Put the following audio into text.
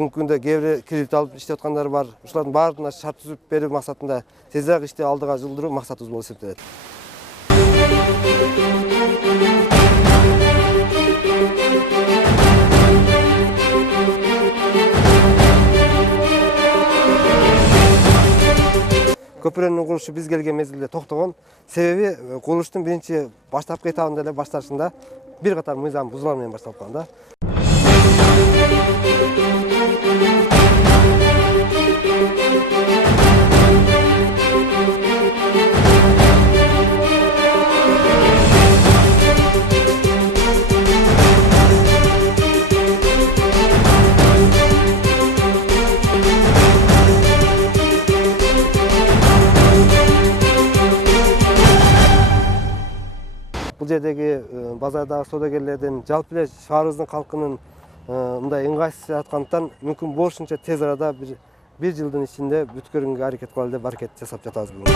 бүгүнкү күндө кээ бир кредит алып иштеп аткандар бар. Ушулардын баардыгына шарт түзүп берүү максатында тезирээк ишти алдыга жылдыруу максатыбыз болуп эсептелет. Көпүрөнүн курулушу биз келген мезгилде токтогон. Себеби курулуштун биринчи баштапкы этабында эле башташында бир катар мыйзам бузулар менен башталып калган да. Бул жердеги базардагы соодагерлердин жалпы эле шаарыбыздын калкынын мындай ыңгайсыз жаткандыктан мүмкүн болушунча тез арада бир жылдын ичинде бүткөрүүгө аракет кылалы деп аракет жасап жатабыз бүгүн.